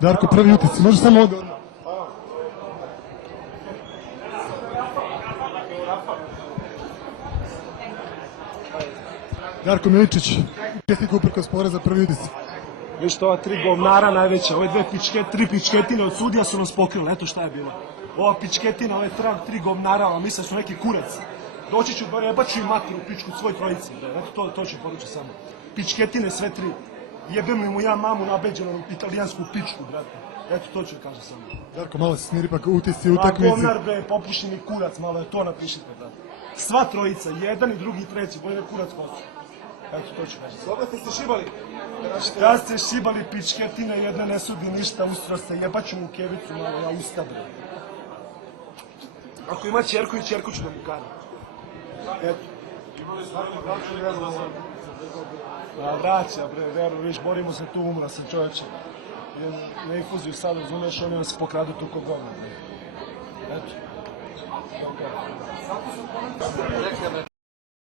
Darko, prvi utisci, može samo odgovor. Darko Miličić, učesnik uprkos poreza, prvi utisci. Viš to, ova 3 govnara najveća, ove 3 pičketine od sudija su nas pokrili, eto šta je bilo. Ova pičketina, ove 3 govnara, misle su neki kurac. Doći ću, jebaću i mater u pičku svoj trojici, eto to ću poručiti samo. Pičketine sve 3. Jebem li mu ja mamu nabeđenu italijansku pičku, brate. Eto to ću kažem samo. Darko, malo se smiri, pa utisci utakmici. Govnar bre, popušni kurac, malo je to napišite, brate. Sva trojica, jedan i drugi i treći, bolje kurac kosu. Eto to ću kažem. Dobro ste se šibali. Da ste šibali pičketine, jedna ne sudi ništa, ustro se, jebaću mu kevicu malo na usta, bre. Ako ima čerku i čerku ću da mu karam. Eto. Vraća, bre, veru, viš, borimo se tu, umra sam čovječe. Na infuziju sad, razumeš, oni nas pokradu tu kod govna, bre. Eto.